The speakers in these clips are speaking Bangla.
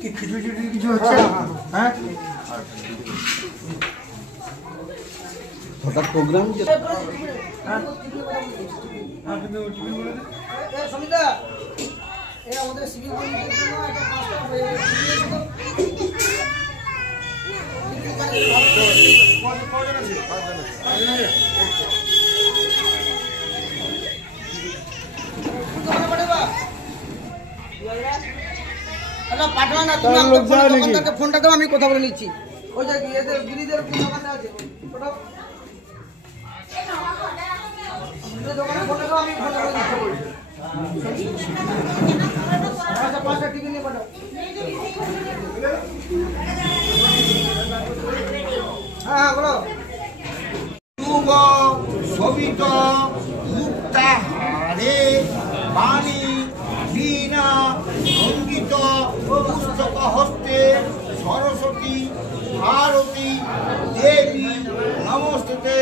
কি খিচুড়ি কিছু হচ্ছে? হ্যাঁ, হঠাৎ প্রোগ্রাম সমিতা এই আমাদের সিভিল ভলেন্টিয়ারের জন্য একটা 5টা হয়ে পাঠাও না, তুমি আমাকে দোকানদারকে ফোনটা দাও, আমি কথা বলে নিচ্ছি। ওই যে এদের গিরিদের দোকানটা আছে, ওটা দোকানে ফোনটা দাও, আমি ফোনটা করে দিচ্ছি। আচ্ছা, 5টা টিফিন নিয়ে পাঠাও। হ্যাঁ বলো। যুগ সবিত মুক্তাহারে বাণী বীণা সঙ্গীত পুস্তক হস্তে সরস্বতী ভারতী দেবী নমস্তে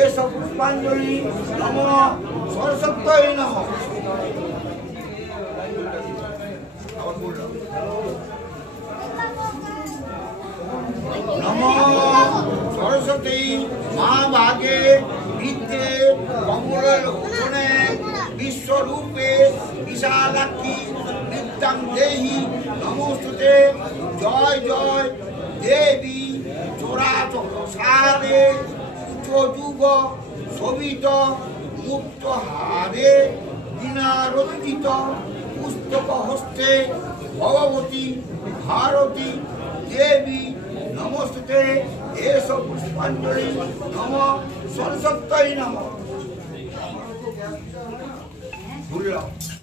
এসব পুষ্পাঞ্জলি নম সরস্বত্যই নম। নম সরস্বতী মা ভাগে বিদ্যে কমল লোচনে বিশ্বরূপে বিশালাক্ষী বিদ্যাং দেহি নমস্তুতে। জয় জয় দেবী চোরাচর সারে উচ্চযুগ শোভিত মুক্তহারে দিনারঞ্জিত পুস্তক হস্তে ভগবতী ভারতী দেবী নমস্তে এসব পুষ্পাঞ্জলি নম সরস্বত্যই নম।